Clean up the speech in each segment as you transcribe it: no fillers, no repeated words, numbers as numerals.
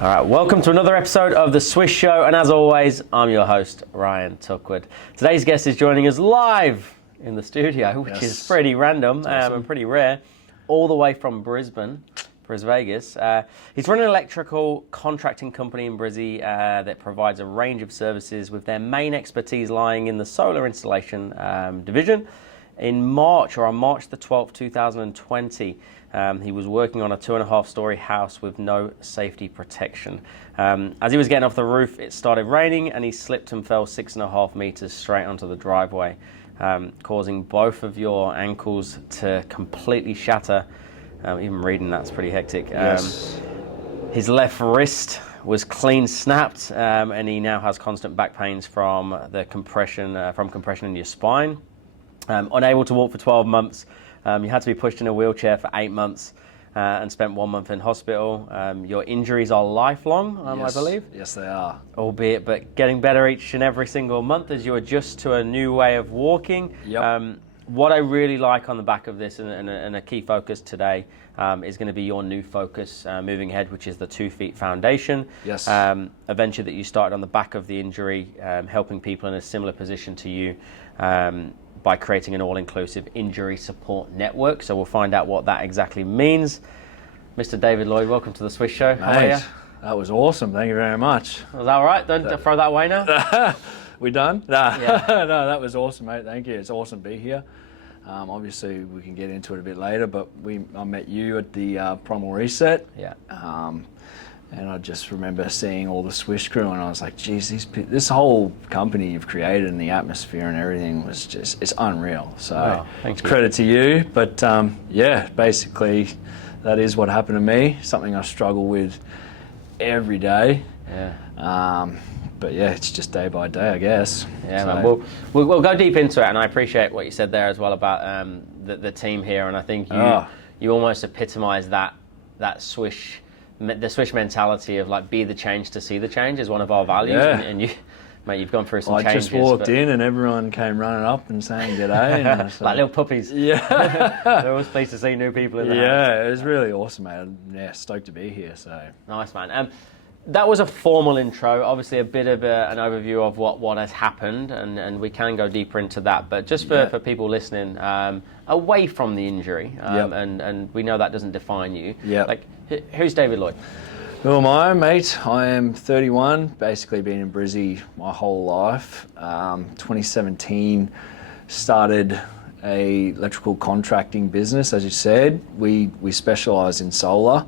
All right, welcome to another episode of the SWISH Show, and as always, I'm your host, Ryan Tuckwood. Today's guest is joining us live in the studio, which is pretty random and pretty rare, all the way from Brisbane, Vegas. He's running an electrical contracting company in Brizzy that provides a range of services, with their main expertise lying in the solar installation division. On March the 12th, 2020, he was working on a 2.5-story house with no safety protection. As he was getting off the roof, it started raining and he slipped and fell 6.5 meters straight onto the driveway, causing both of your ankles to completely shatter. Even reading that's pretty hectic. Yes. His left wrist was clean snapped, and he now has constant back pains from the compression in your spine. Unable to walk for 12 months. You had to be pushed in a wheelchair for 8 months and spent 1 month in hospital. Your injuries are lifelong, Yes. I believe. Yes, they are. Albeit, but getting better each and every single month as you adjust to a new way of walking. Yep. What I really like on the back of this, and a key focus today, is going to be your new focus moving ahead, which is the 2 Feet Foundation. Yes. A venture that you started on the back of the injury, helping people in a similar position to you, by creating an all-inclusive injury support network. So we'll find out what that exactly means. Mr. David Lloyd, welcome to the SWISH Show. How are you? That was awesome. Thank you very much. Was that all right? Don't throw that away now. We done? Nah. Yeah. No, that was awesome, mate. Thank you. It's awesome to be here. Obviously, we can get into it a bit later, but I met you at the Primal Reset. Yeah. And I just remember seeing all the SWISH crew, and I was like, geez, this whole company you've created and the atmosphere and everything was just, it's unreal. So thank you. Credit to you. But yeah, basically that is what happened to me, something I struggle with every day. Yeah. But yeah, it's just day by day, I guess. Yeah, so, man. We'll go deep into it, and I appreciate what you said there as well about the team here, and I think you almost epitomise that SWISH. The SWISH mentality of like be the change to see the change is one of our values, and you, mate, you've gone through some changes. I just walked in and everyone came running up and saying g'day. And I was like little puppies. Yeah. They're always pleased to see new people in the house. Yeah, it was really awesome, mate. Yeah, stoked to be here. So nice, man. That was a formal intro, obviously a bit of an overview of what has happened, and we can go deeper into that. But just for people listening, away from the injury, and we know that doesn't define you. Yeah. Like, who's David Lloyd? Who am I, mate? I am 31, basically been in Brizzy my whole life. 2017, started a electrical contracting business, as you said. We specialise in solar.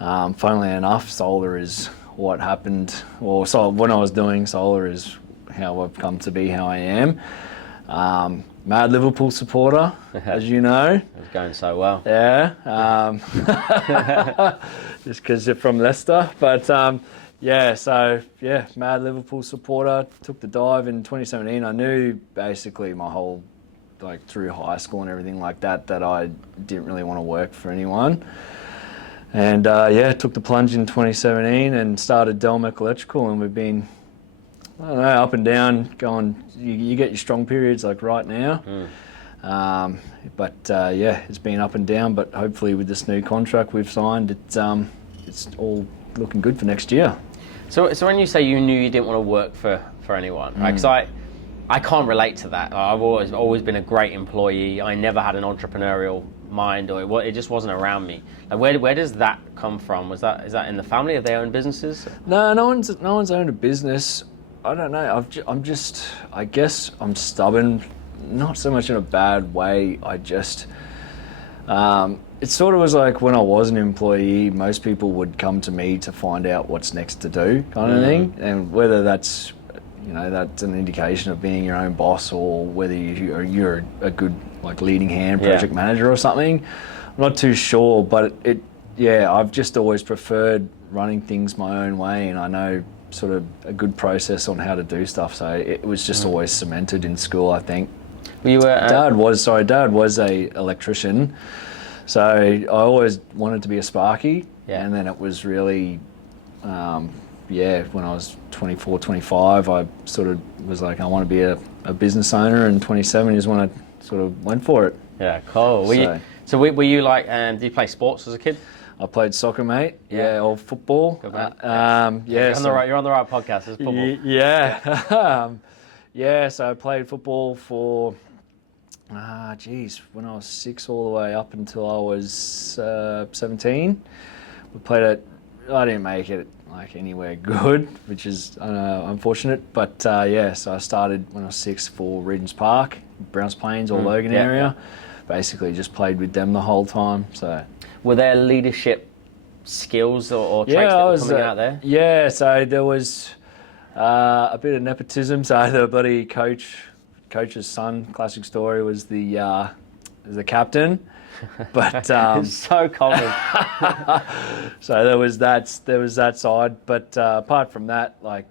Funnily enough, solar is what happened, or so when I was doing solar is how I've come to be how I am. Mad Liverpool supporter, as you know. It's going so well. Yeah, just because you're from Leicester. But mad Liverpool supporter. Took the dive in 2017. I knew basically my whole, like through high school and everything like that I didn't really want to work for anyone. And took the plunge in 2017 and started Delmec Electrical, and we've been, I don't know, up and down, going, you get your strong periods like right now. It's been up and down, but hopefully with this new contract we've signed, it's all looking good for next year. So when you say you knew you didn't want to work for anyone, right? Because I can't relate to that. I've always been a great employee. I never had an entrepreneurial mind, or it just wasn't around me. Like where does that come from? Is that in the family? Have they owned businesses? No one's owned a business. I don't know. I guess I'm stubborn, not so much in a bad way. I just, it sort of was like when I was an employee, most people would come to me to find out what's next to do, kind of thing. And whether that's, that's an indication of being your own boss, or whether you're a good like leading hand project manager or something. I'm not too sure, but I've just always preferred running things my own way, and I know sort of a good process on how to do stuff. So it was just always cemented in school, I think. Dad was a electrician, so I always wanted to be a sparky. And then it was really, when I was 24, 25, I sort of was like, I want to be a business owner, and 27 is when I sort of went for it. Yeah, cool. Were you like, did you play sports as a kid? I played soccer, mate. Yeah, or football. Good man. Yeah, you're on the right podcast. It's football. Yeah. So I played football for, when I was 6 all the way up until I was 17. We played it. I didn't make it like anywhere good, which is unfortunate. But so I started when I was 6 for Regent's Park, Browns Plains or Logan area. Basically, just played with them the whole time. So, were there leadership skills or traits that were coming out there? Yeah, so there was a bit of nepotism. So the bloody coach's son, classic story, was the captain. But it's so common. So there was that side. But apart from that, like,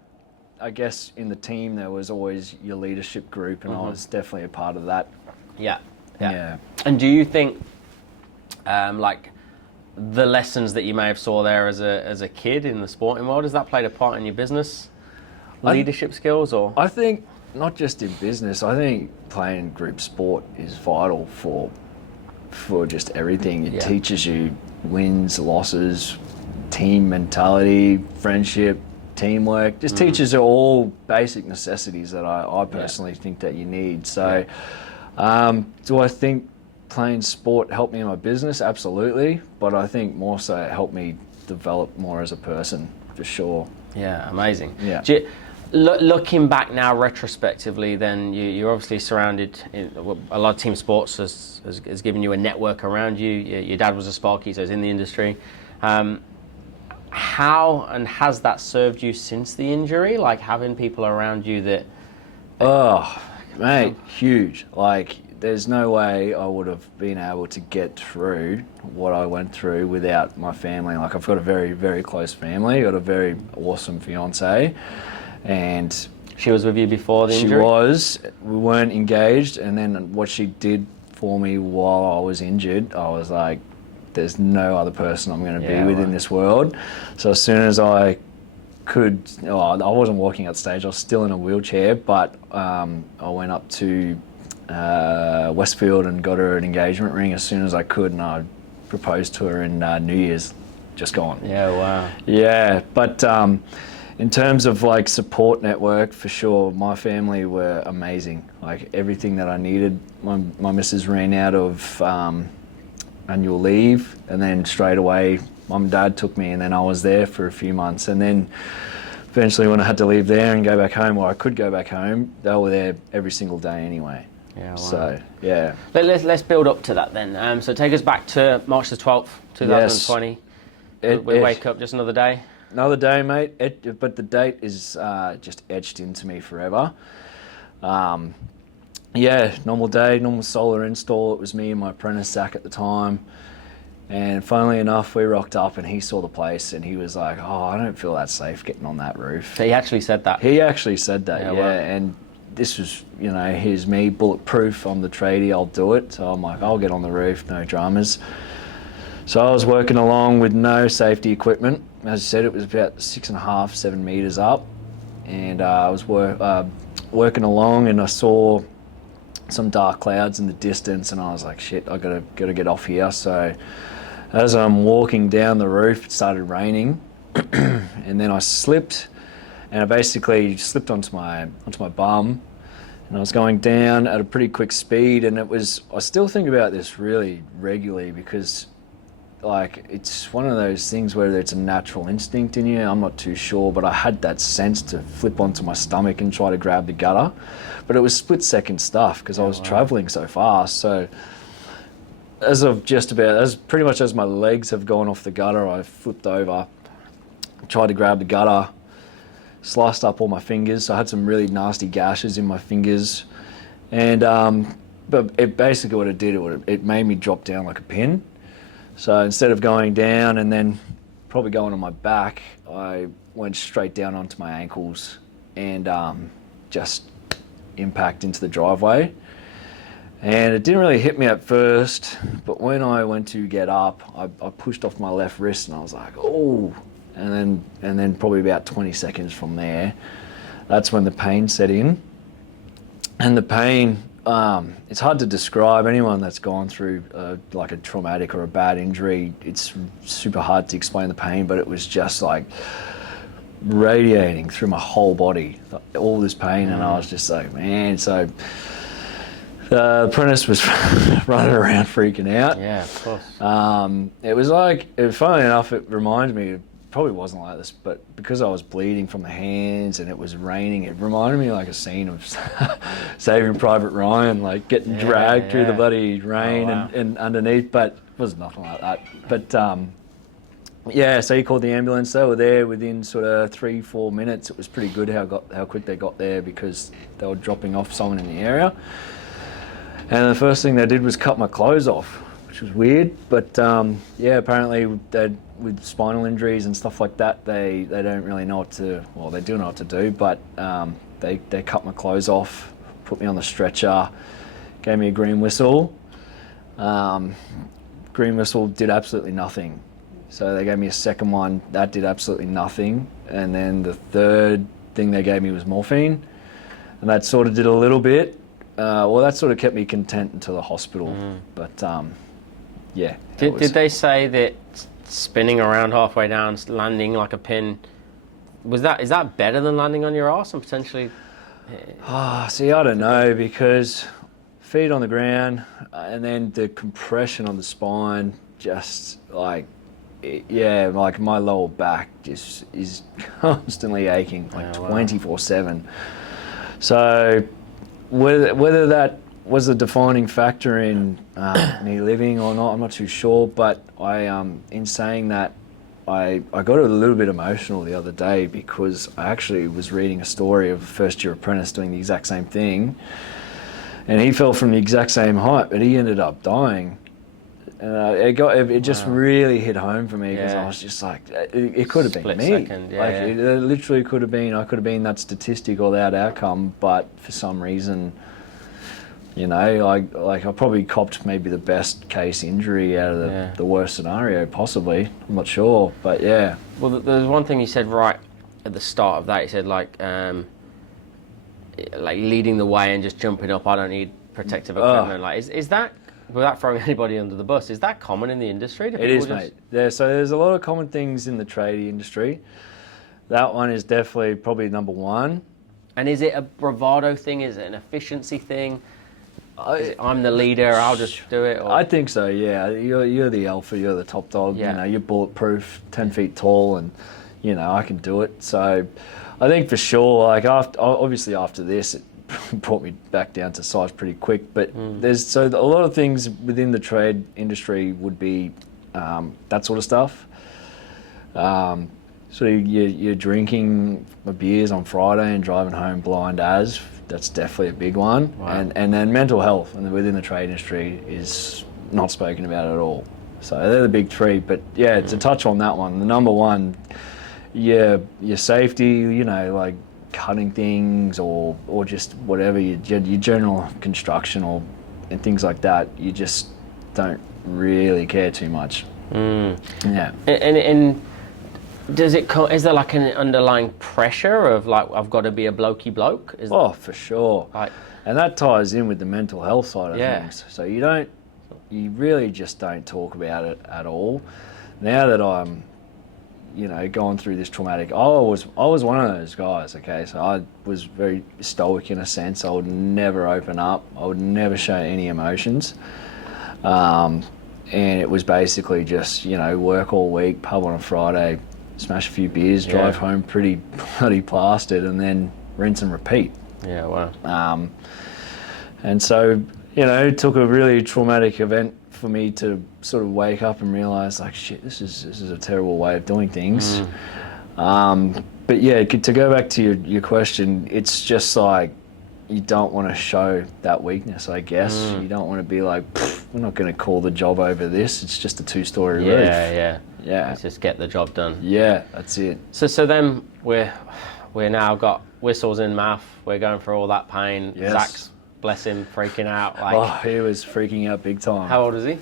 I guess in the team there was always your leadership group, and I was definitely a part of that. Yeah. And do you think, like, the lessons that you may have saw there as a kid in the sporting world, has that played a part in your business leadership skills? Or I think not just in business. I think playing group sport is vital for just everything. It teaches you wins, losses, team mentality, friendship, teamwork. Just teaches you all basic necessities that I personally think that you need. So. Do I think playing sport helped me in my business? Absolutely. But I think more so it helped me develop more as a person, for sure. Yeah, amazing. Yeah. Looking back now retrospectively, then you're obviously surrounded a lot of team sports has given you a network around you. Your dad was a Sparky, so he's in the industry. How and has that served you since the injury? Like, having people around you that... Mate, huge. Like, there's no way I would have been able to get through what I went through without my family. Like, I've got a very, very close family. I've got a very awesome fiance, and she was with you before the injury? She was. We weren't engaged, and then what she did for me while I was injured, I was like, there's no other person I'm going to be with in this world. So as soon as I I wasn't walking at stage, I was still in a wheelchair, but I went up to Westfield and got her an engagement ring as soon as I could, and I proposed to her in New Year's, just gone. Yeah, wow. Yeah, but in terms of like support network, for sure, my family were amazing. Like, everything that I needed, my missus ran out of annual leave, and then straight away Mum and Dad took me, and then I was there for a few months, and then eventually when I had to leave there and go back home, or I could go back home, they were there every single day anyway. Yeah, wow. So, yeah. Let's build up to that then. So take us back to March the 12th, 2020. Yes. We wake up, just another day. Another day, mate. But the date is just etched into me forever. Normal day, normal solar install. It was me and my apprentice, Zach, at the time. And funnily enough, we rocked up and he saw the place and he was like, I don't feel that safe getting on that roof. So he actually said that? He actually said that, yeah. Wow. And this was, here's me, bulletproof, I'm the tradie, I'll do it. So I'm like, I'll get on the roof, no dramas. So I was working along with no safety equipment. As I said, it was about 6.5, 7 meters up. And I was working along and I saw some dark clouds in the distance and I was like, shit, I gotta get off here. So as I'm walking down the roof, it started raining, and then I slipped, and I basically slipped onto my bum, and I was going down at a pretty quick speed, and I still think about this really regularly because, like, it's one of those things where it's a natural instinct in you. I'm not too sure, but I had that sense to flip onto my stomach and try to grab the gutter, but it was split-second stuff because I was traveling so fast. So as pretty much as my legs have gone off the gutter, I flipped over, tried to grab the gutter, sliced up all my fingers. So I had some really nasty gashes in my fingers, and but it basically what it did, it made me drop down like a pin. So instead of going down and then probably going on my back, I went straight down onto my ankles and just impact into the driveway. And it didn't really hit me at first, but when I went to get up, I pushed off my left wrist and I was like, oh, and then probably about 20 seconds from there, that's when the pain set in. And the pain it's hard to describe. Anyone that's gone through like a traumatic or a bad injury, it's super hard to explain the pain, but it was just like radiating through my whole body, all this pain, and I was just like, man. So the apprentice was running around freaking out. Yeah, of course. It was like, funnily enough, it reminds me, it probably wasn't like this, but because I was bleeding from the hands and it was raining, it reminded me like a scene of Saving Private Ryan, like getting dragged through the bloody rain and underneath, but it was nothing like that. But yeah, so he called the ambulance. They were there within sort of 3-4 minutes. It was pretty good how quick they got there because they were dropping off someone in the area. And the first thing they did was cut my clothes off, which was weird. But yeah, apparently with spinal injuries and stuff like that, they don't really know what to, well, they do know what to do, but they cut my clothes off, put me on the stretcher, gave me a green whistle. Green whistle did absolutely nothing. So they gave me a second one, that did absolutely nothing. And then the third thing they gave me was morphine, and that sort of did a little bit. Well, that sort of kept me content until the hospital. But yeah. Did they say that spinning around halfway down, landing like a pin, is that better than landing on your arse and potentially? See, I don't know, because feet on the ground and then the compression on the spine, just like, yeah, like my lower back just is constantly aching, like 24/7. So whether that was a defining factor in me living or not, I'm not too sure. But in saying that, I got a little bit emotional the other day because I actually was reading a story of a first-year apprentice doing the exact same thing, and he fell from the exact same height, but he ended up dying. It just really hit home for me because I was just like, it could have been me. Second, It literally could have been. I could have been that statistic or that outcome, but for some reason, you know, I probably copped maybe the best case injury out of the worst scenario possibly. I'm not sure, but yeah. Well, there's one thing you said right at the start of that. You said like leading the way and just jumping up. I don't need protective equipment. Like, is that? Without throwing anybody under the bus, is that common in the industry? It is, mate. Yeah, so there's a lot of common things in the tradie industry. That one is definitely probably number one. And is it a bravado thing? Is it an efficiency thing? I'm the leader, I'll just do it? Or? I think so, yeah. You're the alpha, you're the top dog. Yeah. You know, you're bulletproof, 10 feet tall, and, you know, I can do it. So I think for sure, like, obviously after this, it brought me back down to size pretty quick, but there's a lot of things within the trade industry would be that sort of stuff. So you're drinking beers on Friday and driving home blind as, that's definitely a big one. Wow. And then mental health within the trade industry is not spoken about at all. So they're the big three, but yeah, to touch on that one, the number one, your safety, you know, like cutting things or just whatever, your general construction and things like that, you just don't really care too much. Yeah. And does it? Is there like an underlying pressure of like I've got to be a blokey bloke? For sure. And that ties in with the mental health side of things. So you really just don't talk about it at all. Now that I'm, you know, going through this traumatic, I was one of those guys, okay? So I was very stoic in a sense. I would never open up. I would never show any emotions. And it was basically just, you know, work all week, pub on a Friday, smash a few beers, drive home pretty bloody plastered, and then rinse and repeat. Yeah, wow. And so, you know, it took a really traumatic event for me to sort of wake up and realize, like, shit, this is a terrible way of doing things. But yeah, to go back to your question, it's just like you don't want to show that weakness, I guess. You don't want to be like, we're not going to call the job over this. It's just a 2-story roof. Yeah. Let's just get the job done. Yeah, that's it. So then we're now got whistles in mouth. We're going through all that pain. Yes. Zach's, bless him, freaking out. Like, he was freaking out big time. How old is he?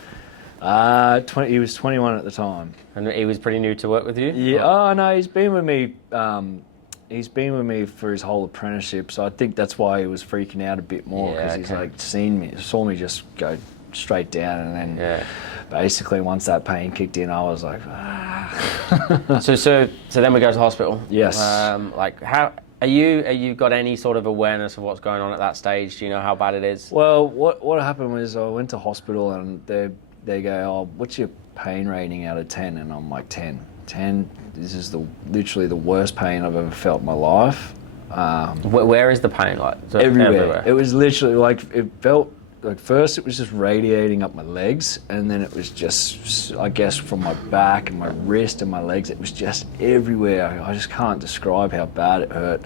20. He was 21 at the time. And he was pretty new to work with you? Yeah. Oh no, he's been with me he's been with me for his whole apprenticeship, so I think that's why he was freaking out a bit more, because he's like saw me just go straight down, and then basically once that pain kicked in, I was like, So then we go to the hospital. Yes. Like, how are you got any sort of awareness of what's going on at that stage? Do you know how bad it is? Well, what happened was I went to hospital, and they go, oh, what's your pain rating out of 10? And I'm like, 10. This is literally the worst pain I've ever felt in my life. Where is the pain? Like everywhere. It was literally like, it felt like, first it was just radiating up my legs, and then it was just, I guess, from my back and my wrist and my legs, it was just everywhere. I just can't describe how bad it hurt.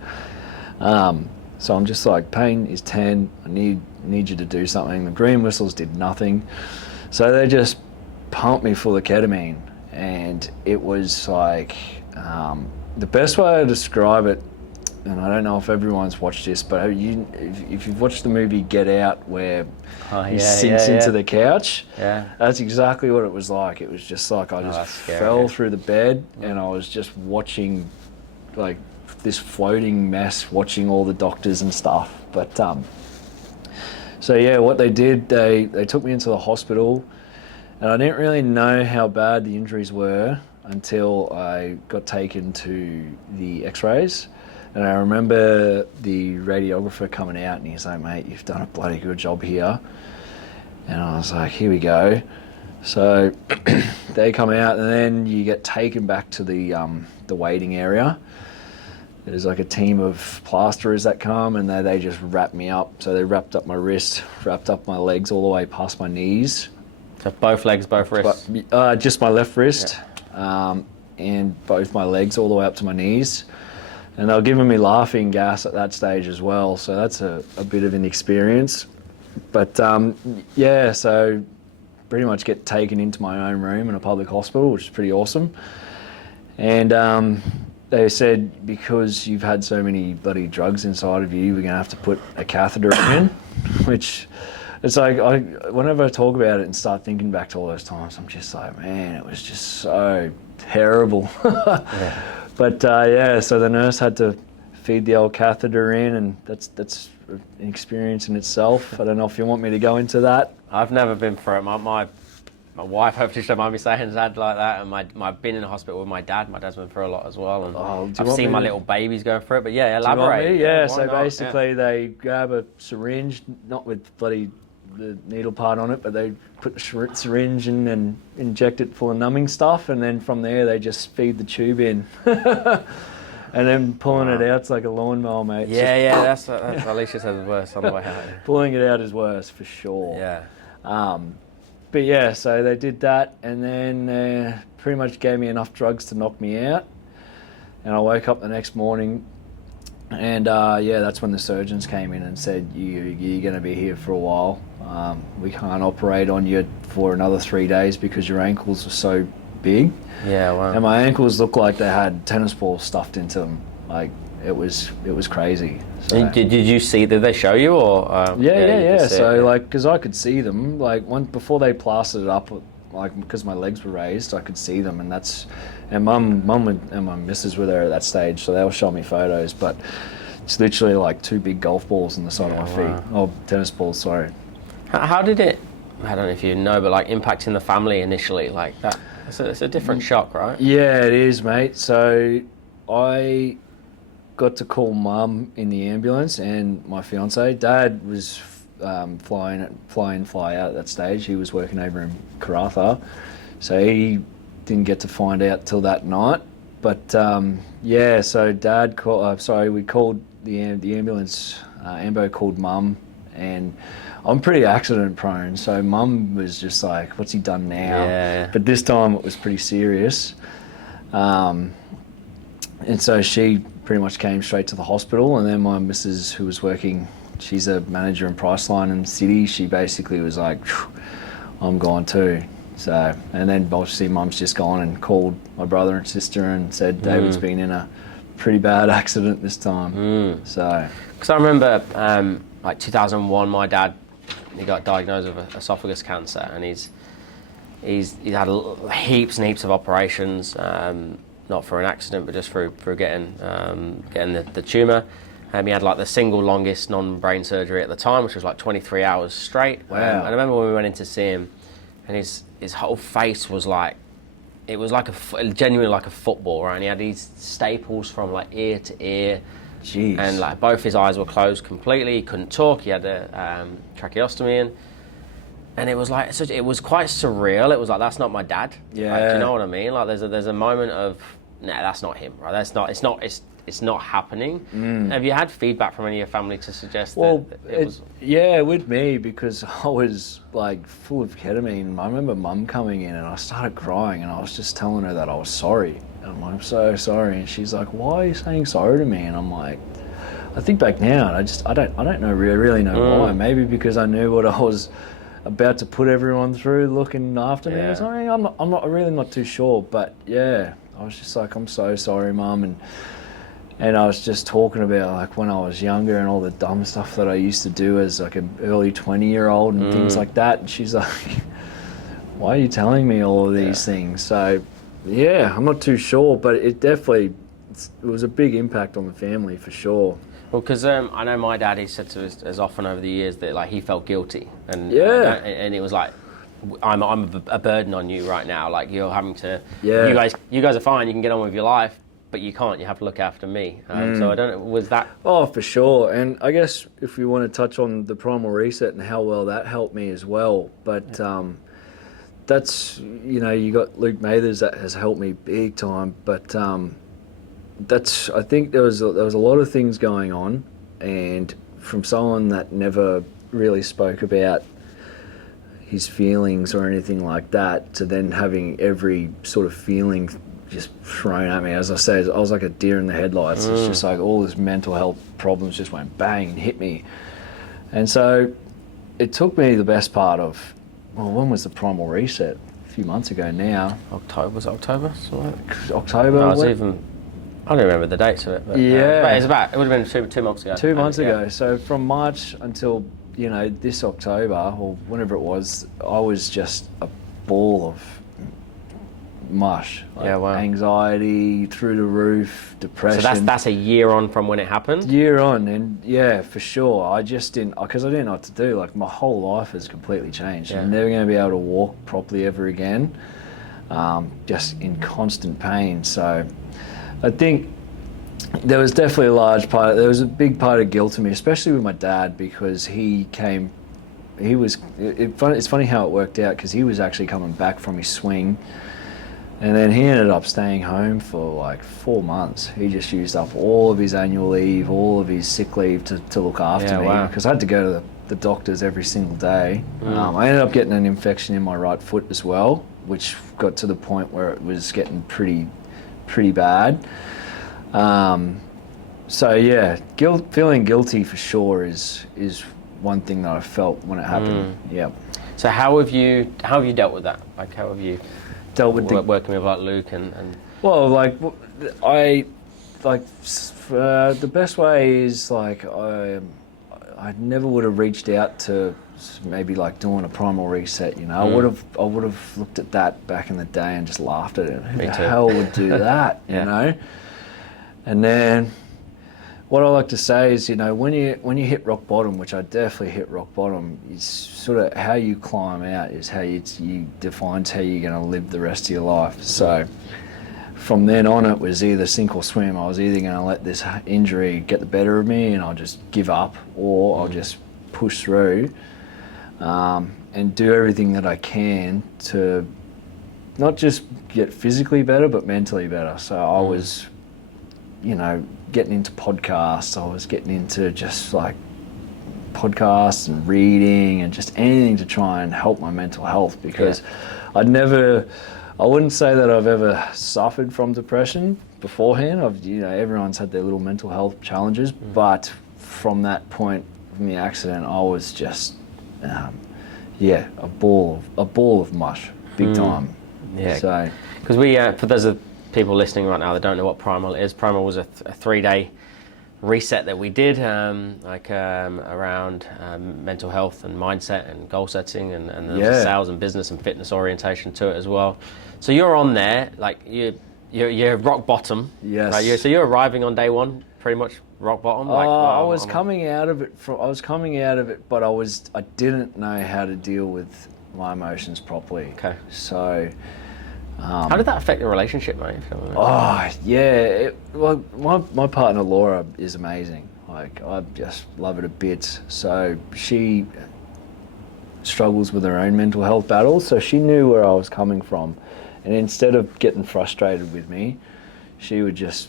So I'm just like, pain is 10. I need you to do something. The green whistles did nothing. So they just pumped me full of ketamine, and it was like, the best way to describe it, and I don't know if everyone's watched this, but if you've watched the movie Get Out, where he sinks into the couch, that's exactly what it was like. It was just like I just fell through the bed, and I was just watching like this floating mess, watching all the doctors and stuff. But so yeah, what they did, they took me into the hospital, and I didn't really know how bad the injuries were until I got taken to the x-rays. And I remember the radiographer coming out, and he's like, mate, you've done a bloody good job here. And I was like, here we go. So they come out, and then you get taken back to the waiting area. There's like a team of plasterers that come, and they just wrap me up. So they wrapped up my wrist, wrapped up my legs all the way past my knees. So both legs, both wrists? Just my left wrist, and both my legs all the way up to my knees. And they were giving me laughing gas at that stage as well, so that's a bit of an experience. But yeah, so pretty much get taken into my own room in a public hospital, which is pretty awesome. And they said, because you've had so many bloody drugs inside of you, we're going to have to put a catheter in, which it's like, whenever I talk about it and start thinking back to all those times, I'm just like, man, it was just so terrible. But yeah, so the nurse had to feed the old catheter in, and that's an experience in itself. I don't know if you want me to go into that. I've never been through it. My wife, hopefully she don't mind me saying, has had like that, and I've been in the hospital with my dad. My dad's been through a lot as well, and I've seen my little babies going through it. But yeah, elaborate. Yeah, so basically they grab a syringe, not with bloody the needle part on it, but they put the syringe in and inject it full of numbing stuff, and then from there they just feed the tube in. And then pulling it out's like a lawnmower, mate. Yeah, that's Alicia says it's worse on the way out. Pulling it out is worse for sure. Yeah. But yeah, so they did that, and then pretty much gave me enough drugs to knock me out. And I woke up the next morning, and yeah, that's when the surgeons came in and said, you're going to be here for a while. We can't operate on you for another 3 days because your ankles are so big. Yeah, wow. And my ankles looked like they had tennis balls stuffed into them. Like, it was crazy. So, did you see? Did they show you, or? Yeah. So like, because I could see them, like before they plastered it up, like because my legs were raised, I could see them, and mum and my missus were there at that stage, so they were showing me photos. But it's literally like two big golf balls on the side of my feet. Oh, tennis balls. Sorry. How did it? I don't know if you know, but like impacting the family initially, like that. It's a different shock, right? Yeah, it is, mate. So I got to call mum in the ambulance and my fiance. Dad was fly in, fly out at that stage. He was working over in Karratha, so he didn't get to find out till that night. But yeah, so Dad called. We called the ambulance. Ambo called mum, and I'm pretty accident prone, so mum was just like, what's he done now? Yeah. But this time it was pretty serious. And so she pretty much came straight to the hospital, and then my missus, who was working, she's a manager in Priceline in the city, she basically was like, I'm gone too. So, and then obviously mum's just gone and called my brother and sister and said David's been in a pretty bad accident this time. So, because I remember like 2001, my dad, he got diagnosed with esophagus cancer, and he's had heaps and heaps of operations. not for an accident, but just through getting the tumour. He had like the single longest non-brain surgery at the time, which was like 23 hours straight. Wow. And I remember when we went in to see him, and his whole face was like, it was like genuinely like a football, right? And he had these staples from like ear to ear. Jeez. And like both his eyes were closed completely. He couldn't talk. He had a tracheostomy in. And it was like, it was quite surreal. It was like, that's not my dad. Yeah. Like, do you know what I mean? Like there's a moment of, nah, that's not him, right? It's not happening. Have you had feedback from any of your family to suggest that it was? Yeah, with me, because I was like full of ketamine. I remember Mum coming in and I started crying, and I was just telling her that I was sorry. And I'm like, I'm so sorry. And she's like, why are you saying sorry to me? And I'm like, I think back now, and I don't know really know why. Maybe because I knew what I was about to put everyone through, looking after me or something. I'm really not too sure. But yeah, I was just like, I'm so sorry, Mum. And I was just talking about like when I was younger and all the dumb stuff that I used to do as like an early 20-year-old and things like that. And she's like, why are you telling me all of these things? So yeah, I'm not too sure, but it was a big impact on the family for sure. Well, because I know my dad, he said to us as often over the years that like he felt guilty, and it was like, I'm a burden on you right now. Like you're having to, you guys are fine, you can get on with your life, but you can't. You have to look after me. So I don't know. Was that? Oh, for sure. And I guess if we want to touch on the primal reset and how well that helped me as well, but that's, you got Luke Mathers that has helped me big time. But I think there was a lot of things going on, and from someone that never really spoke about his feelings or anything like that, to then having every sort of feeling just thrown at me. As I say, I was like a deer in the headlights. It's just like all this mental health problems just went bang and hit me. And so it took me the best part of, when was the primal reset? A few months ago now. Was it October? October? No, I don't remember the dates of it. But, it would have been 2 months ago. 2 months ago. So from March until, this October, or whenever it was, I was just a ball of mush. Anxiety through the roof, depression. So that's a year on from when it happened? Year on, and yeah, for sure. I just didn't, because I didn't know what to do. Like my whole life has completely changed. I'm never going to be able to walk properly ever again. Just in constant pain. So I think there was definitely there was a big part of guilt to me, especially with my dad, because it's funny how it worked out, because he was actually coming back from his swing. And then he ended up staying home for like 4 months. He just used up all of his annual leave, all of his sick leave to look after me, because I had to go to the doctors every single day. I ended up getting an infection in my right foot as well, which got to the point where it was getting pretty bad. So yeah, feeling guilty for sure is one thing that I felt when it happened. Yeah. So how have you dealt with that? Like how have you dealt with working with like Luke and well, like the best way is like I never would have reached out to maybe like doing a primal reset, I would have looked at that back in the day and just laughed at it. Who the hell would do that? You know? And then what I like to say is, when you hit rock bottom, which I definitely hit rock bottom, it's sort of how you climb out is how you defines how you're going to live the rest of your life. So from then on, it was either sink or swim. I was either going to let this injury get the better of me and I'll just give up, or I'll just push through and do everything that I can to not just get physically better, but mentally better. So I was, getting into podcasts. I was getting into just like podcasts and reading and just anything to try and help my mental health, because I wouldn't say that I've ever suffered from depression beforehand. Everyone's had their little mental health challenges, but from that point, from the accident, I was just, a ball of mush, big time. Yeah. So, because for those of people listening right now that don't know what Primal is, Primal was a 3-day reset that we did around mental health and mindset and goal setting, and there was sales and business and fitness orientation to it as well. So you're on there, like you're you're rock bottom. Yes. Right? So you're arriving on day one, pretty much rock bottom. I was coming out of it. But I didn't know how to deal with my emotions properly. Okay. So. How did that affect the relationship, mate? My partner Laura is amazing. Like, I just love it a bit. So she struggles with her own mental health battles, so she knew where I was coming from, and instead of getting frustrated with me, she would just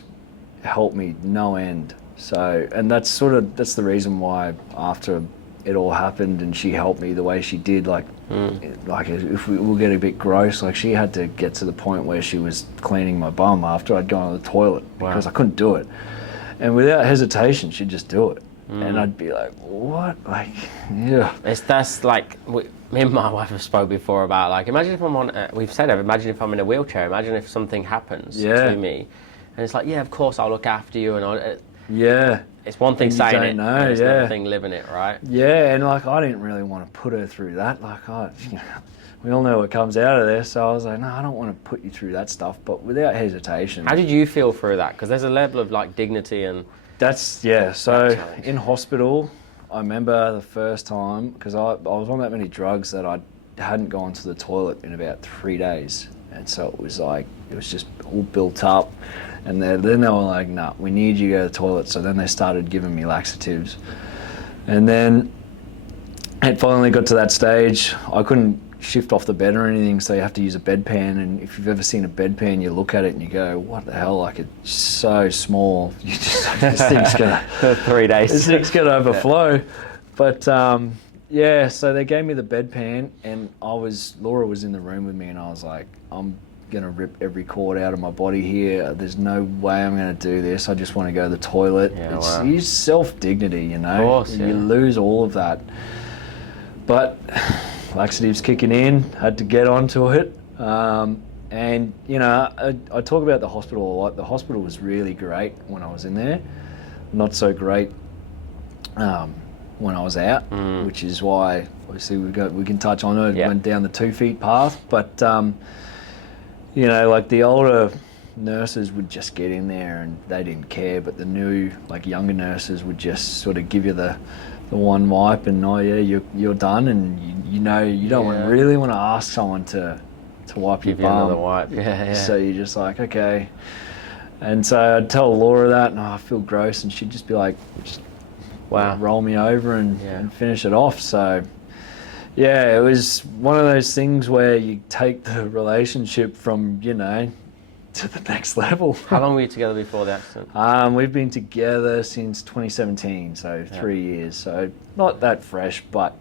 help me no end. So, and that's the reason why after it all happened and she helped me the way she did, like if we will get a bit gross, like she had to get to the point where she was cleaning my bum after I'd gone to the toilet because I couldn't do it. And without hesitation, she'd just do it. And I'd be like, what? Like, yeah. That's like, me and my wife have spoke before about, like, imagine if I'm on, we've said it, imagine if I'm in a wheelchair, imagine if something happens to me. And it's like, yeah, of course I'll look after you. And it's one thing saying it, and it's another thing living it, right? Yeah, and like, I didn't really want to put her through that. Like, we all know what comes out of there, so I was like, no, I don't want to put you through that stuff, but without hesitation. How did you feel through that? Because there's a level of, like, dignity and... So in hospital, I remember the first time, because I was on that many drugs that I hadn't gone to the toilet in about 3 days. And so it was just all built up. And then they were like, nah, we need you to go to the toilet. So then they started giving me laxatives. And then it finally got to that stage. I couldn't shift off the bed or anything, so you have to use a bedpan. And if you've ever seen a bedpan, you look at it and you go, what the hell? Like, it's so small. You just, this thing's gonna 3 days. This thing's gonna overflow. But so they gave me the bedpan, and Laura was in the room with me, and I was like, I'm gonna rip every cord out of my body here. There's no way I'm gonna do this. I just want to go to the toilet. It's self-dignity, you know. Of course, You lose all of that. But laxatives kicking in, had to get onto it. And, you know, I talk about the hospital a lot. The hospital was really great when I was in there. Not so great when I was out, which is why, obviously, we can touch on it. Went down the 2 feet path. But, you know, like, the older nurses would just get in there and they didn't care. But the new, like, younger nurses would just sort of give you the one wipe and, you're done, and you know you don't really want to ask someone to wipe give your bum. Another wipe. So you're just like, okay. And so I'd tell Laura that, and I feel gross, and she'd just be like, just roll me over and finish it off. So it was one of those things where you take the relationship from, you know, to the next level. How long were you together before the accident? We've been together since 2017, so 3 years. So not that fresh, but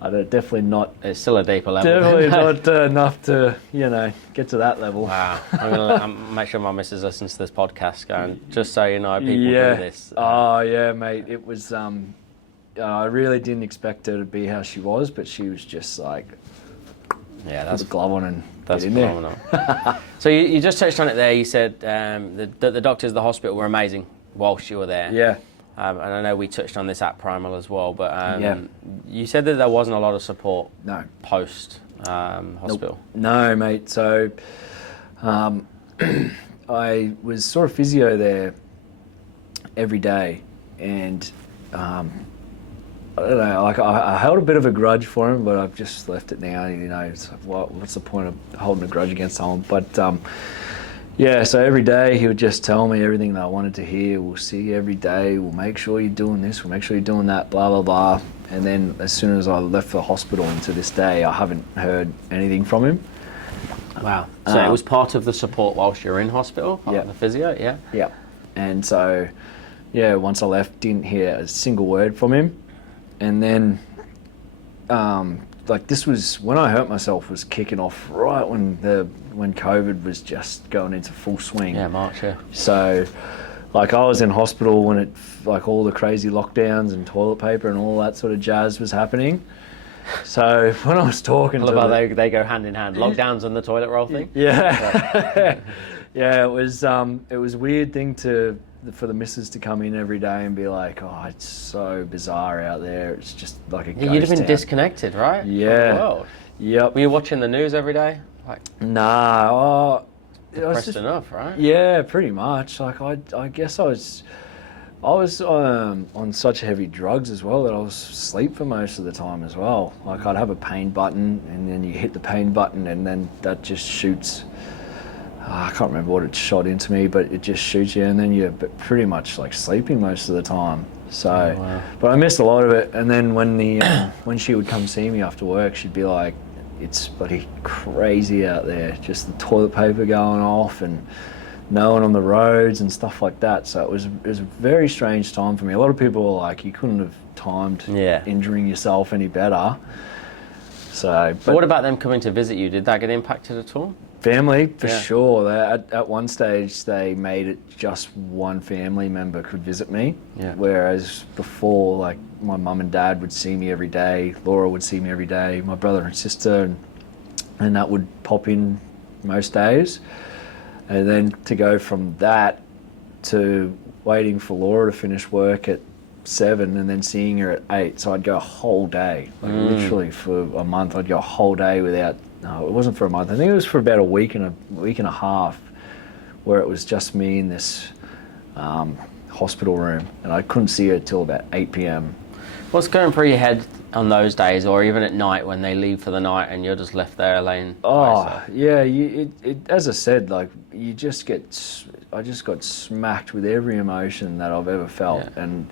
definitely not. It's still a deeper level. Definitely not enough to, you know, get to that level. Wow. I'm going to make sure my missus listens to this podcast, going, just so you know, people do this. Oh, yeah, mate. It was, I really didn't expect her to be how she was, but she was just like, put the glove on and that's get in phenomenal. there. So you just touched on it there. You said the doctors at the hospital were amazing whilst you were there. Yeah. And I know we touched on this at Primal as well, but you said that there wasn't a lot of support post hospital. No, mate. So I was sort of physio there every day, and I don't know, like I held a bit of a grudge for him, but I've just left it now. You know, it's like, what's the point of holding a grudge against someone? But so every day he would just tell me everything that I wanted to hear. We'll see you every day. We'll make sure you're doing this. We'll make sure you're doing that. Blah blah blah. And then as soon as I left the hospital, and to this day, I haven't heard anything from him. Wow. So it was part of the support whilst you're in hospital, part of the physio, Yeah. And so, once I left, didn't hear a single word from him. And then, like, this was when I hurt myself, was kicking off right when COVID was just going into full swing. Yeah, March. Yeah. So, like, I was in hospital when it, like, all the crazy lockdowns and toilet paper and all that sort of jazz was happening. So when I was talking to them, they go hand in hand. Lockdowns and the toilet roll thing. Yeah. Yeah, it was a weird thing for the missus to come in every day and be like, oh, it's so bizarre out there. It's just like a ghost You'd have been town. Disconnected, right? Yeah. From the world. Yep. Were you watching the news every day? Nah. depressed enough, right? Yeah, pretty much. Like I guess I was on such heavy drugs as well that I was asleep for most of the time as well. Like I'd have a pain button, and then you hit the pain button, and then that just shoots. I can't remember what it shot into me, but it just shoots you, and then you're pretty much like sleeping most of the time. So, wow. But I missed a lot of it. And then when when she would come see me after work, she'd be like, "It's bloody crazy out there. Just the toilet paper going off and no one on the roads and stuff like that." So it was a very strange time for me. A lot of people were like, "You couldn't have timed injuring yourself any better." So, but what about them coming to visit you? Did that get impacted at all? Family, for sure. At one stage, they made it just one family member could visit me. Yeah. Whereas before, like, my mum and dad would see me every day. Laura would see me every day. My brother and sister, and that would pop in most days. And then to go from that to waiting for Laura to finish work at 7 and then seeing her at 8. So I'd go a whole day, like literally for a month. I'd go a whole day without. No, it wasn't for a month. I think it was for about a week and a half, where it was just me in this hospital room, and I couldn't see her till about 8 p.m. What's going through your head on those days, or even at night when they leave for the night and you're just left there laying by yourself? Yeah. As I said, like I just got smacked with every emotion that I've ever felt, and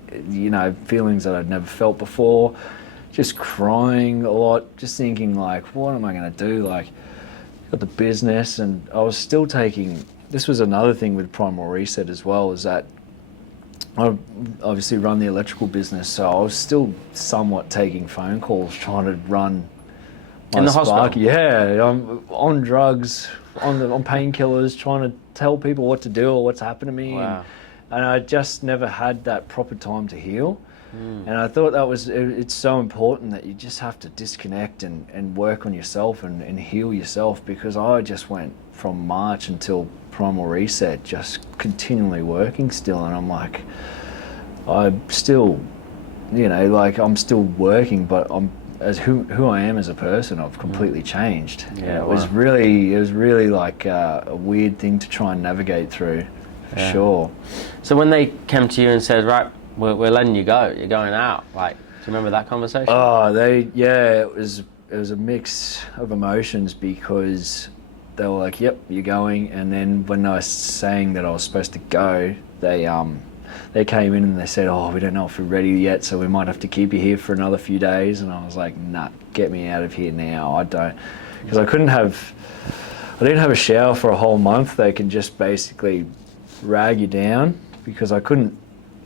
feelings that I'd never felt before. Just crying a lot, just thinking like, what am I going to do? Like, got the business, and I was still taking. This was another thing with Primal Reset as well, is that I obviously run the electrical business, so I was still somewhat taking phone calls, trying to run my in the Spark. hospital. Yeah, I'm on drugs, on painkillers, trying to tell people what to do or what's happened to me, and I just never had that proper time to heal. And I thought it's so important that you just have to disconnect and work on yourself and heal yourself, because I just went from March until Primal Reset just continually working still, and I'm like, I'm still, I'm still working, but I'm as who I am as a person, I've completely changed. Yeah, it was really like a weird thing to try and navigate through, for sure. So when they came to you and said, right, we're letting you go, you're going out, like, do you remember that conversation? Oh, it was a mix of emotions, because they were like, yep, you're going, and then when I was saying that I was supposed to go, they came in and they said, oh, we don't know if we're ready yet, so we might have to keep you here for another few days. And I was like, nah, get me out of here now. I don't, because I didn't have a shower for a whole month. They can just basically rag you down, because I couldn't.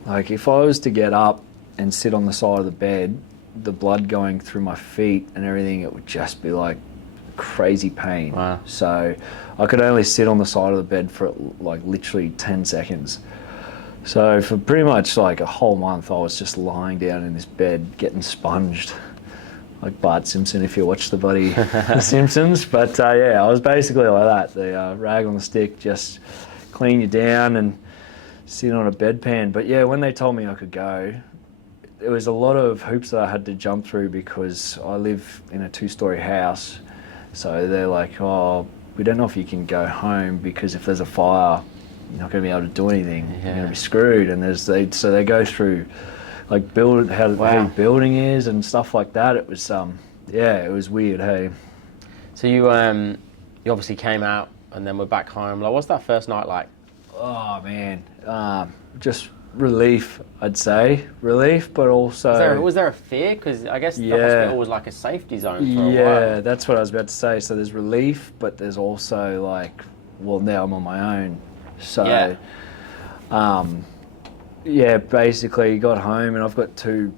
Like, if I was to get up and sit on the side of the bed, the blood going through my feet and everything, it would just be like crazy pain. Wow. So I could only sit on the side of the bed for like literally 10 seconds. So for pretty much like a whole month, I was just lying down in this bed getting sponged, like Bart Simpson, if you watch the bloody The Simpsons. But I was basically like that. The rag on the stick, just clean you down and sitting on a bedpan. But yeah, when they told me I could go, there was a lot of hoops that I had to jump through, because I live in a 2-story house. So they're like, oh, we don't know if you can go home, because if there's a fire, you're not going to be able to do anything. You're going to be screwed. And so they go through like how the building is and stuff like that. It was it was weird. Hey. So you obviously came out and then we're back home. Like, what's that first night like? Oh man, just relief, I'd say. Relief, but also... Was there a fear? Because I guess the hospital was like a safety zone for a while. Yeah, that's what I was about to say. So there's relief, but there's also like, well, now I'm on my own. So, basically got home, and I've got 2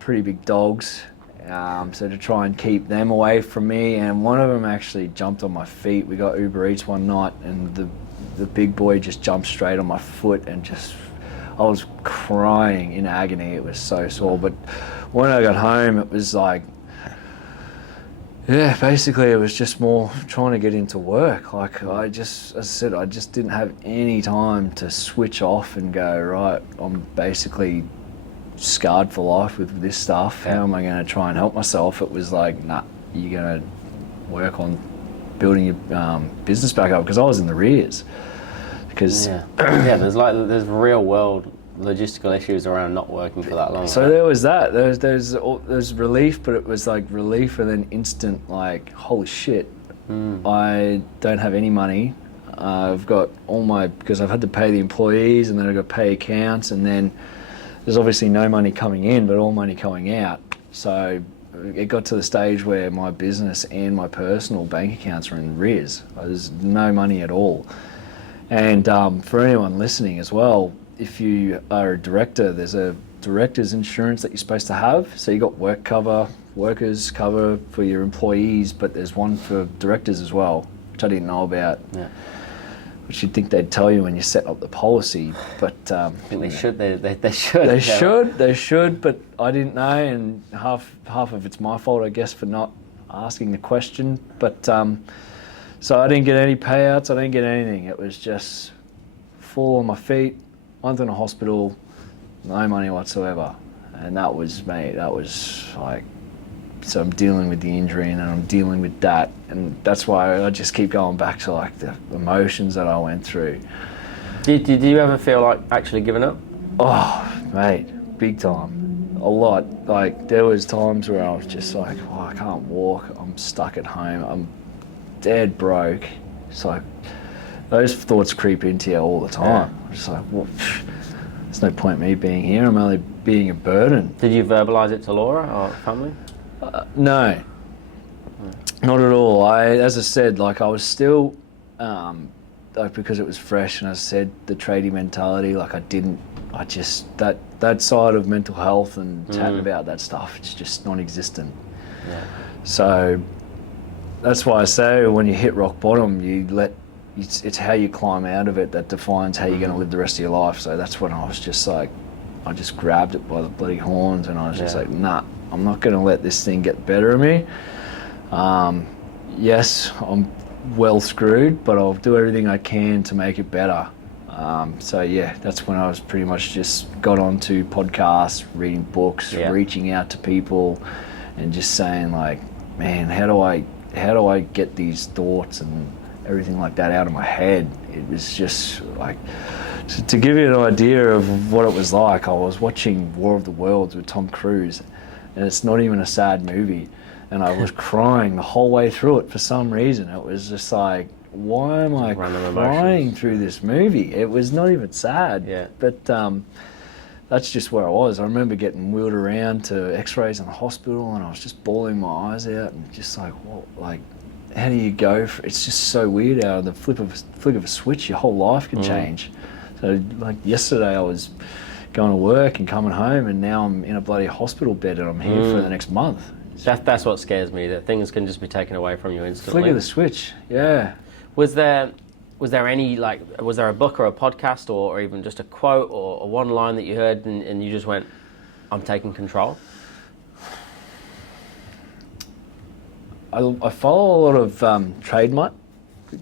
pretty big dogs. So to try and keep them away from me, and one of them actually jumped on my feet. We got Uber Eats one night, and the big boy just jumped straight on my foot, and I was crying in agony. It was so sore. But when I got home, it was like, basically it was just more trying to get into work. Like, as I said, I just didn't have any time to switch off and go, right, I'm basically scarred for life with this stuff. How am I going to try and help myself? It was like, nah, you're going to work on building your business back up, because I was in the rears. Because there's real world logistical issues around not working for that long. So right? there was that. There's relief, but it was like relief and then instant like, holy shit, I don't have any money. I've got because I've had to pay the employees, and then I've got to pay accounts, and then there's obviously no money coming in, but all money going out. So it got to the stage where my business and my personal bank accounts are in arrears. There's no money at all. And for anyone listening as well, if you are a director, there's a director's insurance that you're supposed to have. So you got work cover, workers cover for your employees, but there's one for directors as well, which I didn't know about. Yeah. Which you'd think they'd tell you when you set up the policy, but I think they should. They should. They should, but I didn't know, and half of it's my fault, I guess, for not asking the question. But so I didn't get any payouts. I didn't get anything. It was just fall on my feet, went in a hospital, no money whatsoever, and that was me. That was like. So I'm dealing with the injury, and then I'm dealing with that, and that's why I just keep going back to like the emotions that I went through. Did you ever feel like actually giving up? Oh, mate, big time. A lot. Like there was times where I was just like, oh, I can't walk. I'm stuck at home. I'm dead broke. It's like those thoughts creep into you all the time. Yeah. I'm just like, well, there's no point in me being here. I'm only being a burden. Did you verbalise it to Laura or family? No, not at all. As I said, like I was still, like because it was fresh, and as I said, the tradie mentality, like that side of mental health and chatting about that stuff, it's just non-existent. Yeah. So that's why I say when you hit rock bottom, it's how you climb out of it that defines how you're going to live the rest of your life. So that's when I was just like, I just grabbed it by the bloody horns, and I was just like, nah. I'm not going to let this thing get the better of me. Yes, I'm well screwed, but I'll do everything I can to make it better. So yeah, that's when I was pretty much just got onto podcasts, reading books, reaching out to people, and just saying like, man, how do I get these thoughts and everything like that out of my head? It was just like, to give you an idea of what it was like, I was watching War of the Worlds with Tom Cruise. And it's not even a sad movie, and I was crying the whole way through it for some reason. It was just like, why am I crying through this movie? It was not even sad, but that's just where I was. I remember getting wheeled around to x-rays in the hospital, and I was just bawling my eyes out, and just like, what, like, how do you go it's just so weird. Out of the flick of a switch, your whole life can change. So like yesterday I was going to work and coming home, and now I'm in a bloody hospial bed, and I'm here for the next month. That's what scares me, that things can just be taken away from you instantly. Flick of the switch, yeah. Was there any, like, was there a book or a podcast or even just a quote or one line that you heard and you just went, I'm taking control? I follow a lot of Trade Mutt.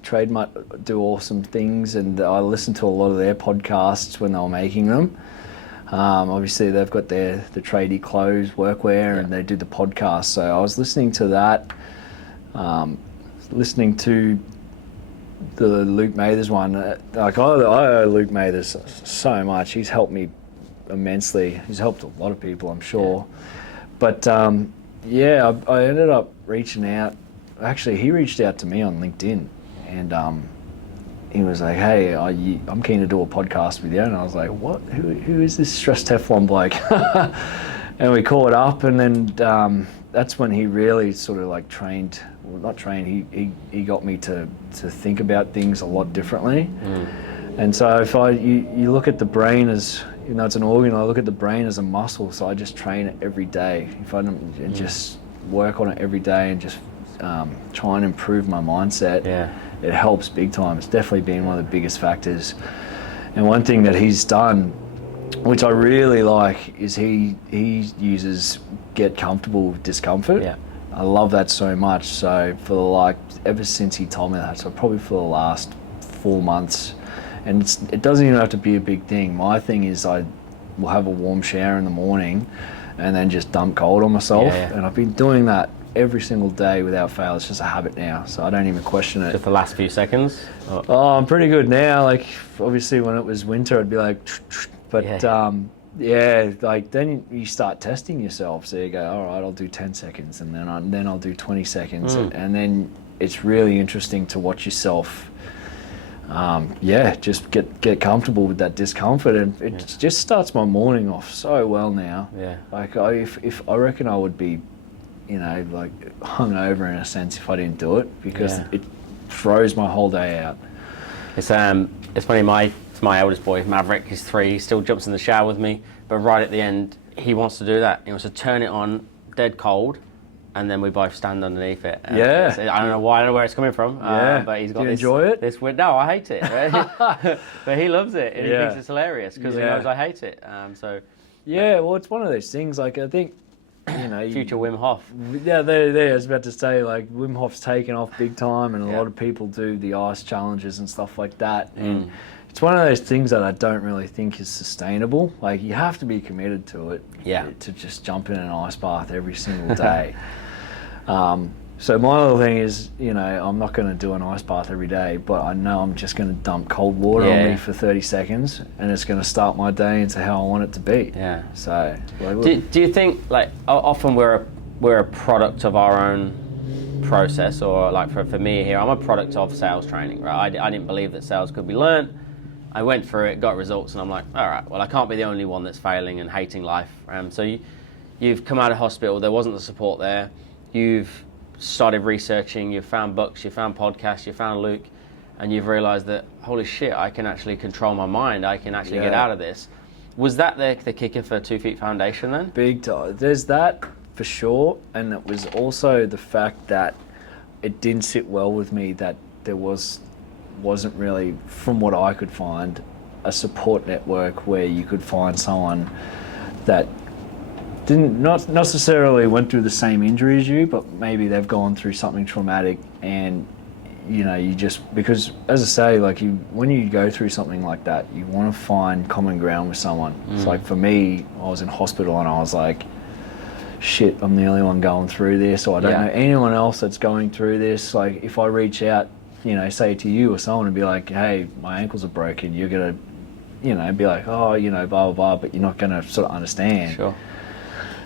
Trade Mutt do awesome things, and I listened to a lot of their podcasts when they were making them. Obviously, they've got the tradie clothes, workwear, and they do the podcast. So I was listening to that, listening to the Luke Mathers one. Like I owe Luke Mathers so much. He's helped me immensely. He's helped a lot of people, I'm sure. But I ended up reaching out. Actually, he reached out to me on LinkedIn, and he was like, hey, I'm keen to do a podcast with you. And I was like, what? Who is this stressed Teflon bloke? And we caught up, and then that's when he really sort of like he got me to think about things a lot differently. And so if you look at the brain as, you know, it's an organ, I look at the brain as a muscle, so I just train it every day. If I don't, and just work on it every day, and just try and improve my mindset, it helps big time. It's definitely been one of the biggest factors. And one thing that he's done, which I really like, is he uses get comfortable with discomfort. I love that so much. So ever since he told me that, so probably for the last 4 months, and it doesn't even have to be a big thing. My thing is I will have a warm shower in the morning and then just dump cold on myself. And I've been doing that every single day without fail. It's just a habit now, so I don't even question it. Just the last few seconds? Oh, I'm pretty good now. Like, obviously when it was winter, I'd be like, but like then you start testing yourself. So you go, all right, I'll do 10 seconds, and then I'll do 20 seconds, and then it's really interesting to watch yourself. Just get comfortable with that discomfort, and it just starts my morning off so well now. Yeah. Like if I reckon I would be, like hungover in a sense if I didn't do it, because it throws my whole day out. It's funny. My eldest boy, Maverick, he's 3. He still jumps in the shower with me, but right at the end, he wants to do that. He wants to turn it on, dead cold, and then we both stand underneath it. I don't know why, I don't know where it's coming from. But he's got Do you enjoy it? This weird. No, I hate it. But he loves it, and he thinks it's hilarious because he knows I hate it. Well, it's one of those things. Like, I think, future Wim Hof. Yeah, there. I was about to say, like, Wim Hof's taken off big time, and a lot of people do the ice challenges and stuff like that. And it's one of those things that I don't really think is sustainable. Like, you have to be committed to it. Yeah. To just jump in an ice bath every single day. So my little thing is, I'm not going to do an ice bath every day, but I know I'm just going to dump cold water on me for 30 seconds, and it's going to start my day into how I want it to be. Yeah. So, do you think, like, often we're a product of our own process, or like for me here, I'm a product of sales training, right? I didn't believe that sales could be learned. I went through it, got results, and I'm like, all right, well, I can't be the only one that's failing and hating life. So you've come out of hospital, there wasn't the support there. You've started researching, you've found books, you've found podcasts, you found Luke, and you've realized that, holy shit, I can actually control my mind, I can actually get out of this. Was that the kicker for 2 Feet Foundation then? Big time. There's that for sure, and it was also the fact that it didn't sit well with me that there wasn't really, from what I could find, a support network where you could find someone that not necessarily went through the same injury as you, but maybe they've gone through something traumatic, and you just, because as I say, like, when you go through something like that, you want to find common ground with someone. It's like, for me, I was in hospital and I was like, shit, I'm the only one going through this, or I don't know anyone else that's going through this. Like, if I reach out, say to you or someone and be like, hey, my ankles are broken, you're gonna, be like, oh, blah, blah, blah, but you're not gonna sort of understand. Sure.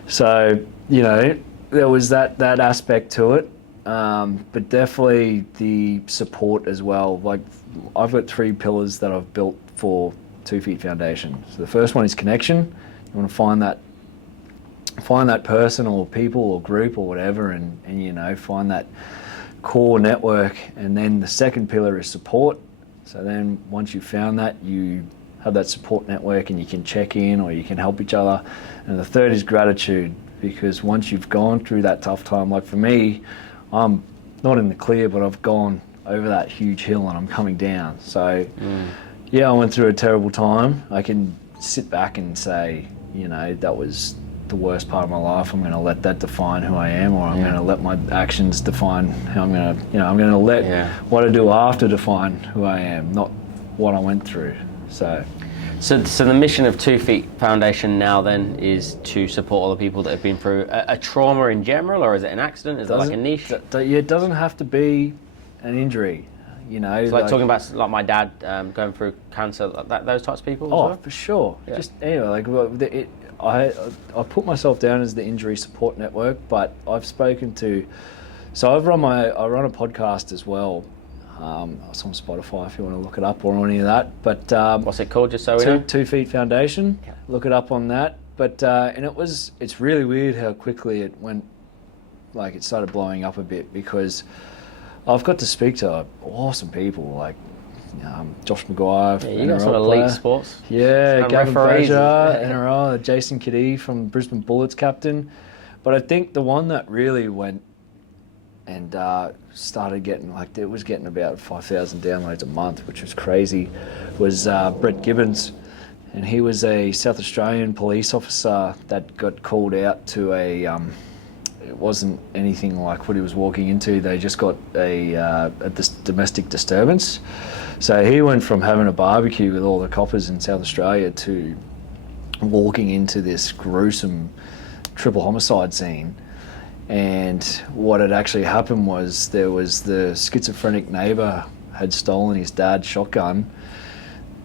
So, there was that aspect to it, but definitely the support as well. Like, I've got 3 pillars that I've built for 2 Feet Foundation. So the first one is connection. You want to find that person or people or group or whatever, and find that core network. And then the second pillar is support. So then once you've found that, you have that support network and you can check in or you can help each other. And the third is gratitude, because once you've gone through that tough time, like for me, I'm not in the clear, but I've gone over that huge hill and I'm coming down. So I went through a terrible time. I can sit back and say, that was the worst part of my life. I'm going to let that define who I am, or I'm going to let my actions define how I'm going to, I'm going to let what I do after define who I am, not what I went through. So the mission of 2 Feet Foundation now then is to support all the people that have been through a trauma in general, or is it an accident? Is it like a niche? It doesn't have to be an injury. It's like talking about like my dad going through cancer, those types of people. Oh, for sure. Yeah. Just anyway, I put myself down as the injury support network, but I've spoken to. So I run a podcast as well. It's on Spotify if you want to look it up or any of that. But what's it called? Just so we know. 2 Feet Foundation. Yeah. Look it up on that. But and it's really weird how quickly it went. Like, it started blowing up a bit, because I've got to speak to awesome people like Josh McGuire. Yeah, you got some elite sports. Yeah, Gavin Fraser, NRL, Jason Kadee from Brisbane Bullets captain. But I think the one that really went and started getting, like, it was getting about 5,000 downloads a month, which was crazy, was Brett Gibbons. And he was a South Australian police officer that got called out to it wasn't anything like what he was walking into. They just got a domestic disturbance. So he went from having a barbecue with all the coppers in South Australia to walking into this gruesome triple homicide scene. And what had actually happened was there was the schizophrenic neighbour had stolen his dad's shotgun.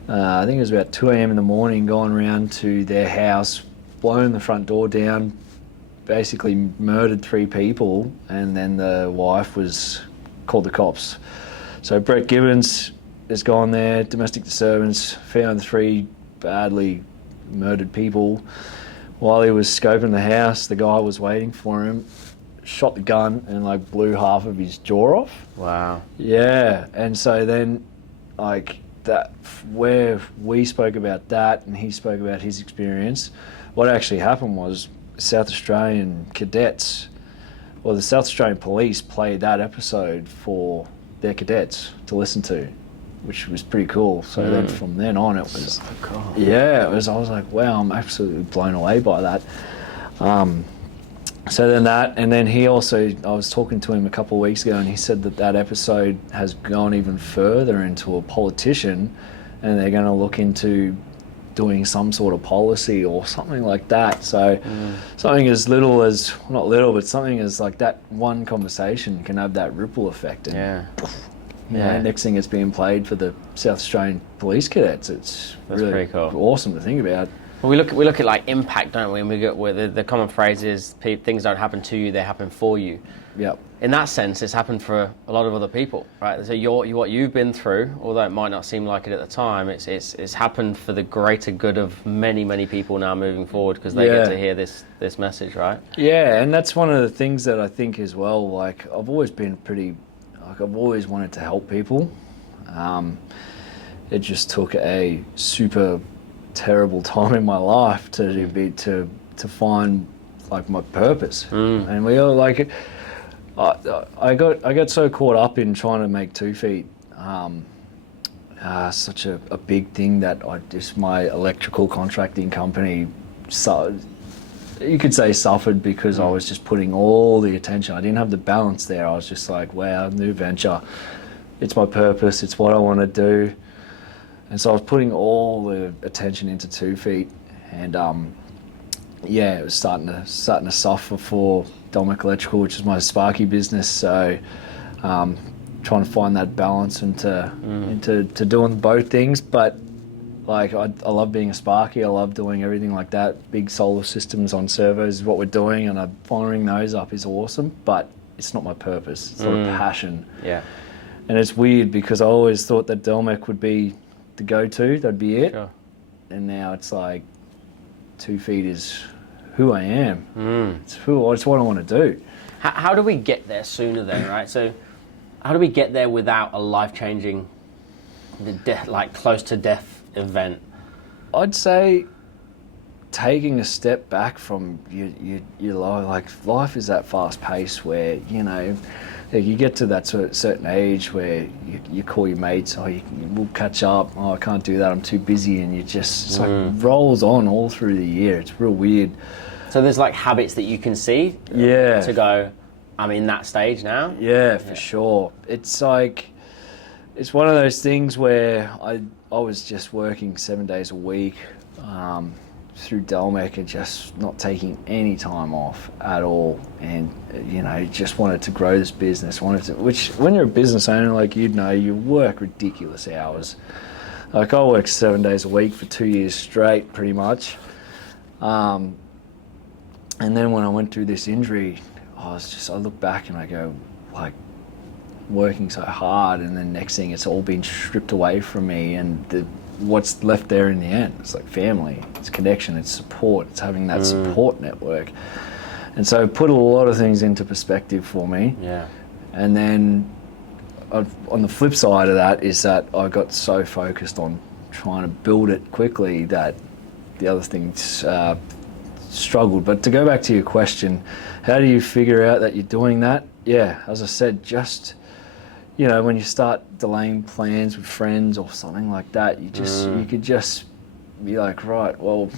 I think it was about 2 a.m. in the morning, going around to their house, blown the front door down, basically murdered 3 people, and then the wife was called the cops. So Brett Gibbons has gone there, domestic disturbance, found 3 badly murdered people. While he was scoping the house, the guy was waiting for him, shot the gun and like blew half of his jaw off. Wow. Yeah, and so then like that, where we spoke about that and he spoke about his experience, what actually happened was South Australian cadets, or the South Australian police played that episode for their cadets to listen to, which was pretty cool. So then from then on it was, so cool. Yeah, it was, I was like, wow, I'm absolutely blown away by that. So then that, and then he also, I was talking to him a couple of weeks ago and he said that that episode has gone even further into a politician, and they're going to look into doing some sort of policy or something like that. So something as little as, not little, but something as like that one conversation can have that ripple effect. And, you know, next thing it's being played for the South Australian police cadets. That's really pretty cool. Awesome to think about. Well, we look at like impact, don't we? And we get where the common phrase is things don't happen to you, they happen for you. Yep. In that sense, it's happened for a lot of other people, right? So what you've been through, although it might not seem like it at the time, it's happened for the greater good of many, many people now moving forward, because they get to hear this message, right? Yeah, and that's one of the things that I think as well, like I've always been pretty, like I've always wanted to help people. It just took a super terrible time in my life to find like my purpose. And we all like, I got so caught up in trying to make 2 feet such a big thing that my electrical contracting company, so you could say suffered, because I was just putting all the attention. I didn't have the balance there. I was just like, wow, new venture. It's my purpose. It's what I want to do. And so I was putting all the attention into 2 feet, and it was starting to suffer for Dominic Electrical, which is my Sparky business. So trying to find that balance into doing both things. But like I love being a Sparky. I love doing everything like that. Big solar systems on servos is what we're doing, and following those up is awesome. But it's not my purpose. It's not a passion. Yeah. And it's weird because I always thought that Delmec would be the go-to, that'd be it. Sure. And now it's like 2 feet is who I am. It's what I want to do. How do we get there sooner then, right? So how do we get there without a life-changing, like close to death event? I'd say taking a step back from your life. Like life is that fast pace where, you know, you get to that sort of certain age where you call your mates, we'll catch up, I can't do that, I'm too busy, and you just, it's like rolls on all through the year. It's real weird. So there's like habits that you can see to go, I'm in that stage now? Yeah, for sure. It's like, it's one of those things where I was just working 7 days a week through Delmec and just not taking any time off at all, and you know, just wanted to grow this business, which when you're a business owner, like, you know, you work ridiculous hours. Like I worked 7 days a week for 2 years straight pretty much, and then when I went through this injury, I look back and I go, like, working so hard, and then next thing it's all been stripped away from me, and what's left there in the end, it's like family, it's connection, it's support, it's having that support network. And so it put a lot of things into perspective for me. Yeah. And then on the flip side of that is that I got so focused on trying to build it quickly that the other things struggled. But to go back to your question, how do you figure out that you're doing that? Yeah, as I said, just, you know, when you start delaying plans with friends or something like that, you could just be like, right, well,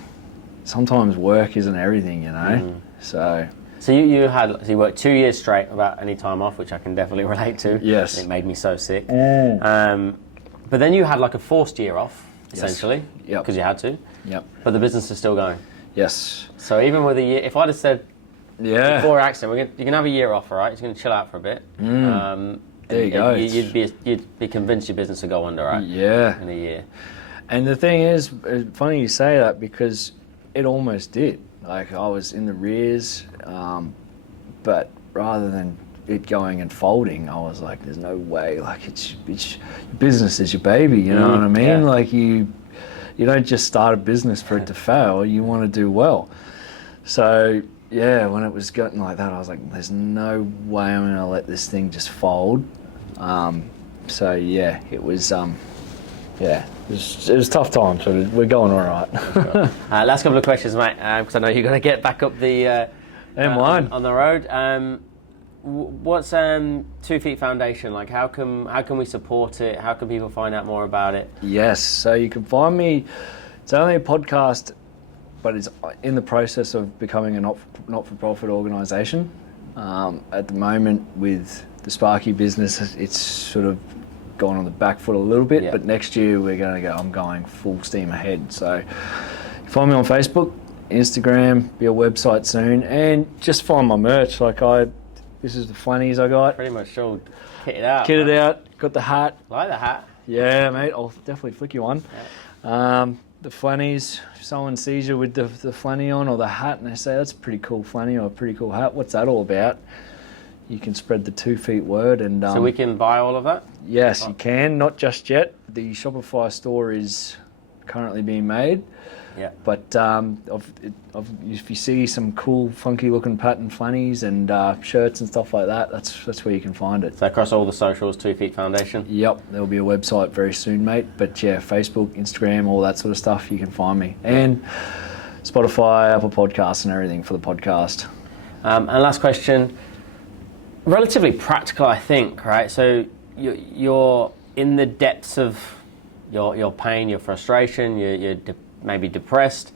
sometimes work isn't everything, you know. So you worked 2 years straight without any time off, which I can definitely relate to. Yes. It made me so sick. But then you had like a forced year off, essentially, because you had to. Yep. But the business is still going. Yes. So even with a year, if I'd have said Yeah. Before accident, you can have a year off, all right? You're going to chill out for a bit. There you go. You'd be convinced your business would go under, right? Yeah. In a year. And the thing is, it's funny you say that because it almost did. Like I was in the rears, but rather than it going and folding, I was like, "There's no way." Like it's business is your baby, you know what I mean? Yeah. Like you don't just start a business for it to fail. You want to do well. So yeah, when it was getting like that, I was like, "There's no way I'm going to let this thing just fold." So yeah, it was. Yeah, it was tough times, but we're going all right. Last couple of questions, mate, because I know you've got to get back up the M1 on the road. What's 2 Feet Foundation like? How can we support it? How can people find out more about it? Yes, so you can find me. It's only a podcast, but it's in the process of becoming a not-for-profit organisation. At the moment, with the Sparky business, it's sort of gone on the back foot a little bit, but next year I'm going full steam ahead. So you find me on Facebook, Instagram, be a website soon, and just find my merch. This is the funnies I got. Pretty much all kitted out. Kitted out, got the hat. Like the hat. Yeah, mate, I'll definitely flick you one. Yeah. The flannies, if someone sees you with the flanny on or the hat and they say, that's a pretty cool flanny or a pretty cool hat, what's that all about? You can spread the 2 feet word. And so we can buy all of that? Yes, you can, not just yet. The Shopify store is currently being made. Yeah. But if you see some cool, funky looking pattern flannies and shirts and stuff like that, that's where you can find it. So across all the socials, 2 Feet Foundation? Yep, there'll be a website very soon, mate. But yeah, Facebook, Instagram, all that sort of stuff, you can find me. And Spotify, Apple Podcasts and everything for the podcast. And last question, relatively practical, I think, right? So you're in the depths of your pain, your frustration, you're maybe depressed.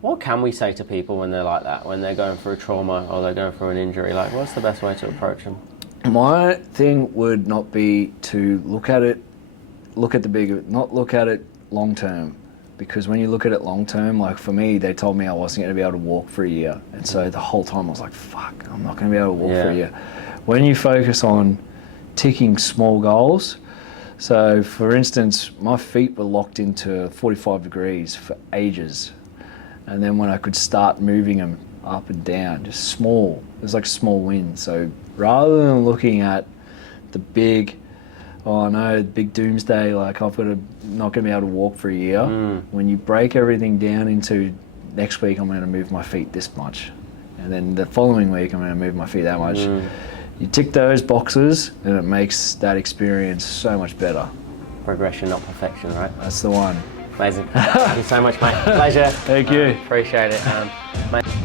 What can we say to people when they're like that, when they're going through trauma or they're going through an injury? Like, what's the best way to approach them? My thing would not be to look at the bigger, not look at it long term. Because when you look at it long term, like for me, they told me I wasn't going to be able to walk for a year. And so the whole time I was like, fuck, I'm not going to be able to walk for a year. When you focus on ticking small goals, so for instance, my feet were locked into 45 degrees for ages. And then when I could start moving them up and down, just small, it was like small wins. So rather than looking at the big, oh no, big doomsday, like not going to be able to walk for a year, when you break everything down into next week I'm going to move my feet this much. And then the following week I'm going to move my feet that much. You tick those boxes and it makes that experience so much better. Progression, not perfection, right? That's the one. Amazing. Thank you so much, mate. Pleasure. Thank you. Appreciate it. Mate.